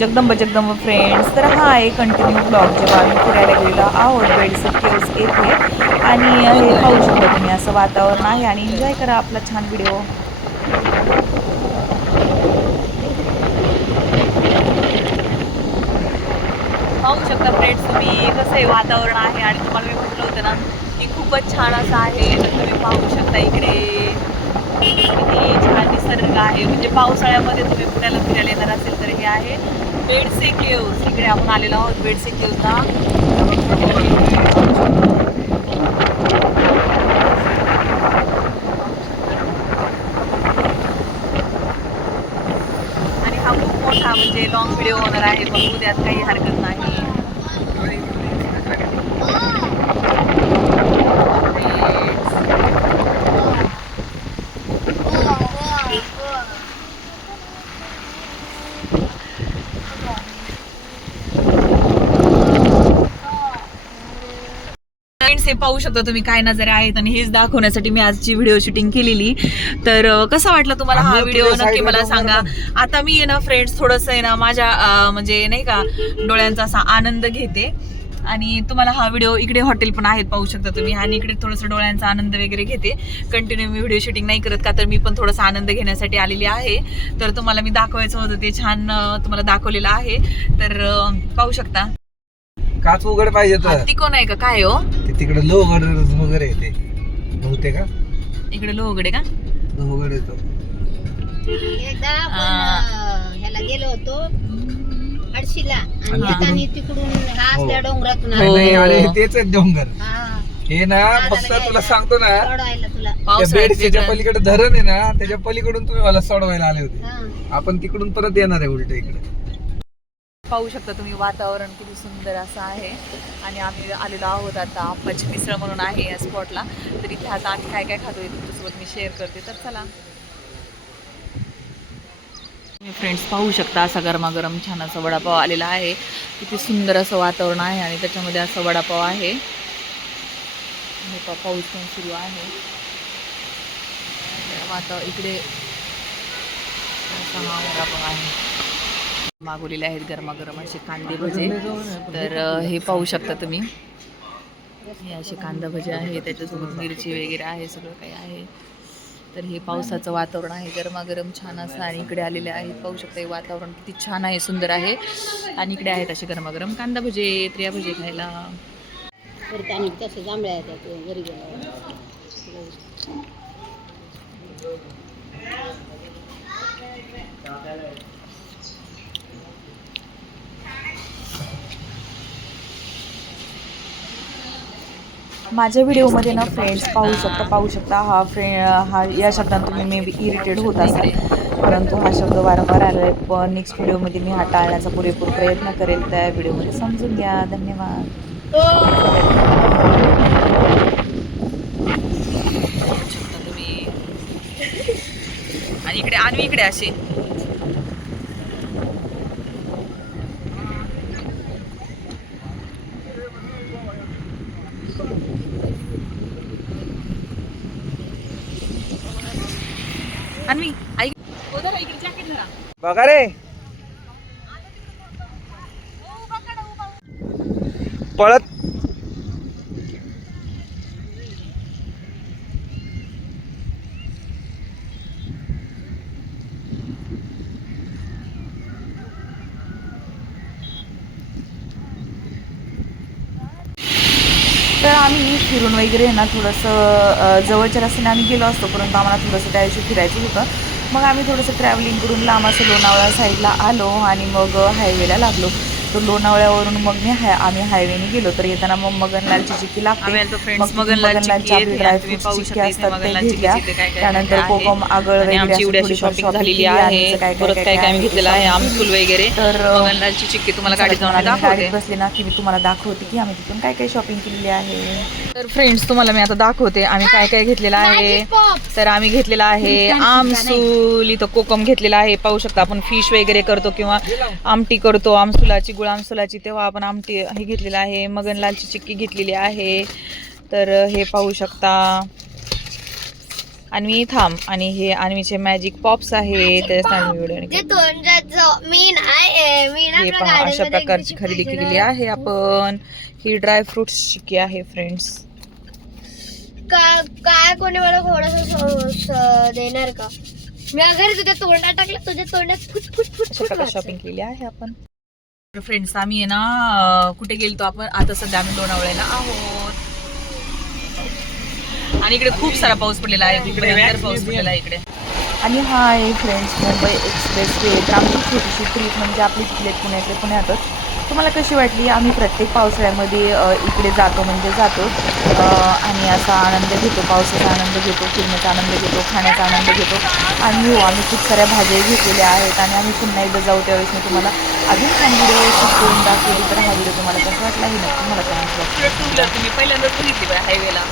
Jagdamb Jagdamb friends, तर हा आहे कंटिन्यू ब्लॉग जेव्हा आम्ही फिरायला गेलेलो आहोत बेडसे केव्स येथे. आणि हे पाहू शकता तुम्ही, असं वातावरण आहे आणि एन्जॉय करा आपला छान व्हिडिओ. पाहू शकता फ्रेंड्स तुम्ही कसं आहे वातावरण आहे. आणि तुम्हाला मी म्हटलं होतं ना की खूपच छान असं आहे. तर तुम्ही पाहू शकता इकडे किती छान निसर्ग आहे. म्हणजे पावसाळ्यामध्ये तुम्ही पुण्याला फिरायला येणार असेल तर हे आहे बेडसे केव्स. इकडे आपण आलेलो आहोत बेडसे केव्सला. आणि हा खूप मोठा म्हणजे लॉंग व्हिडिओ होणार आहे, पण उद्यात काही हरकत नाही. हे पाहू शकता तुम्ही काय नजरे आहेत. आणि हेच दाखवण्यासाठी मी आजची व्हिडिओ शूटिंग केलेली. तर कसा वाटला तुम्हाला हा व्हिडिओ नक्की मला सांगा. आता मी आहे ना फ्रेंड्स थोडंसं आहे ना माझ्या म्हणजे नाही का डोळ्यांचा असा आनंद घेते. आणि तुम्हाला हा व्हिडिओ इकडे हॉटेल पण आहेत पाहू शकता तुम्ही. आणि इकडे थोडंसं डोळ्यांचा आनंद वगैरे घेते. कंटिन्यू मी व्हिडिओ शूटिंग नाही करत का तर मी पण थोडासा आनंद घेण्यासाठी आलेली आहे. तर तुम्हाला मी दाखवायचं होतं ते छान तुम्हाला दाखवलेलं आहे. तर पाहू शकता. काच उघड पाहिजे तर ती कोण आहे का काय हो? तिकडे लोहगड वगैरे येते बहुतेक का इकडे लोहगड आहे का? लोहगड येतो. एकदा आपण ह्याला गेलो होतो हडशीला आणि येताना तिकडून हा असल्या डोंगरातून हो. आलो. नाही अरे तेच आहेत डोंगर. हा, हे ना फक्त तुला सांगतो ना सोडवायला तुला. त्या पावसाळ्यात बेडच्या वेगळं. पलीकडे धरण आहे ना त्याच्या पलीकडून तुम्ही मला सोडवायला आले होते. हा. आपण तिकडून परत येणार आहे उलट इकडे. पाहू शकता तुम्ही वातावरण किती सुंदर असं आहे. आणि आम्ही आलेलो आहोत आता आप्पाची मिसळ म्हणून आहे या स्पॉटला. तर इथे आता आम्ही काय काय खातोय तुमच्यासोबत मी शेअर करते. तर चला तुम्ही फ्रेंड्स पाहू शकता असा गरमागरम छान असा वडापाव आलेला आहे. किती सुंदर असं वातावरण आहे आणि त्याच्यामध्ये असा वडापाव आहे. पाऊस पण सुरू आहे. इकडे असा हा वडापाव आहे. मागवलेले आहेत गरमागरम असे कांदे भजे. तर हे पाहू शकता तुम्ही. हे असे कांदा भजे आहे, त्याच्यासोबत मिरची वगैरे आहे, सगळं काही आहे. तर हे पावसाचं वातावरण आहे गरमागरम छान असं. आणि इकडे आलेले आहेत पाहू शकता. हे वातावरण किती छान आहे, सुंदर आहे. आणि इकडे आहेत असे गरमागरम कांदा भजे, त्रिया भजे खायला. परत आणि तसे जांभळ्या येतात घरी गेल्यावर. माझ्या व्हिडिओमध्ये ना फ्रेंड्स पाहू शकता हा या शब्दांत तुम्ही मे बी इरिटेड होत असाल, परंतु हा शब्द वारंवार आला आहे. पण नेक्स्ट व्हिडिओमध्ये मी हा टाळण्याचा पुरेपूर प्रयत्न करेल. त्या व्हिडिओमध्ये समजून घ्या. धन्यवाद. आणि इकडे आणवी इकडे असे अन्वी ऐक इकडे जॅकेट धरा. बघा रे पळत तर आम्ही फिरून वगैरे ना थोडंसं जवळच्या रस्त्याने आम्ही गेलो असतो, परंतु आम्हाला थोडंसं त्या दिवशी फिरायचं होतं. मग आम्ही थोडंसं ट्रॅव्हलिंग करून लांब असं लोणावळा साईडला आलो आणि मग हायवेला लागलो. तर लोणावळ्यावरून मग आम्ही हायवेने गेलो. तर येताना मग मगनलालची चिक्की लागते. मग मगनलालची आपली ड्रायफ्रूटची चिक्की असतात ते घेतल्या. त्यानंतर कोकम आगळ वगैरे शॉपिंग झालेली आहे. परत काय काय घेतलेलं आहे आमसूल वगैरे. तर मगनलालची चिक्की तुम्हाला गाडीत जाऊन दाखवते. गाडीत बसले ना की मी तुम्हाला दाखवते की आम्ही तिथून काय काय शॉपिंग केलेली आहे. तर फ्रेंड्स तुम्हाला मी आता दाखवते आम्ही काय काय घेतलेलं आहे. तर आम्ही घेतलेला आहे आमसूल, इथं कोकम घेतलेला आहे. पाहू शकता आपण फिश वगैरे करतो किंवा आमटी करतो आमसुलाची, गुळ आमसुलाची, तेव्हा आपण आमटी हे घेतलेलं आहे. मगनलालची चिक्की घेतलेली आहे. तर हे पाहू शकता. अन्वी थांब. आणि हे अन्वीचे मॅजिक पॉप्स आहे. त्याच्यासाठी मी हे पहा अशा प्रकारची खरेदी केलेली आहे आपण. ही ड्रायफ्रुट्सची की आहे फ्रेंड्स. काय कोणी मला थोडस देणार का? मी अगर तुझ्या तोंडात टाकलं तुझ्या तोंडात फुट फुट फुट अशा प्रकारे शॉपिंग केलेली आहे आपण. फ्रेंड्स आम्ही आहे ना कुठे गेलतो आपण, आता सध्या आम्ही लोणावळ्याला आहोत आणि इकडे खूप सारा पाऊस पडलेला आहे, खूप भयंकर पाऊस पडलेला आहे इकडे. आणि हा आहे फ्रेंड्स मुंबई एक्सप्रेस वे. तर आमची छोटीशी ट्रीप म्हणजे आपली तिथले पुण्यातच. तुम्हाला कशी वाटली? आम्ही प्रत्येक पावसाळ्यामध्ये इकडे जातो आणि असा आनंद घेतो, पावसाचा आनंद घेतो, फिरण्याचा आनंद घेतो, खाण्याचा आनंद घेतो. आणि हो आम्ही खूप साऱ्या भाज्या घेतलेल्या आहेत आणि आम्ही पुन्हा एकदा जाऊ त्यावेळेस मी तुम्हाला अजून छान व्हिडिओ शिकवून दाखवली. तर हा व्हिडिओ तुम्हाला कसा वाटला हे नक्की मला कमेंट. तुम्ही पहिल्यांदाच बघितली बघा हायवेला.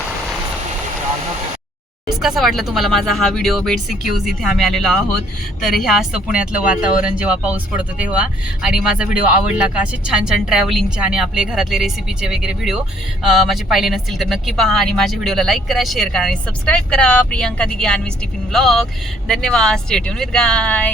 कसा वाटला तुम्हाला माझा हा व्हिडिओ? बेडसी क्यूज इथे आम्ही आलेलो आहोत. तर हे असतं पुण्यातलं वातावरण जेव्हा पाऊस पडतो तेव्हा. आणि माझा व्हिडिओ आवडला का? असे छान छान ट्रॅव्हलिंगचे आणि आपले घरातले रेसिपीचे वगैरे व्हिडिओ माझे पाहिले नसतील तर नक्की पहा आणि माझ्या व्हिडिओला लाईक करा, शेअर करा आणि सबस्क्राईब करा. Priyanka Dighe Anvi's tiffin blog. धन्यवाद. Stay tune with guy.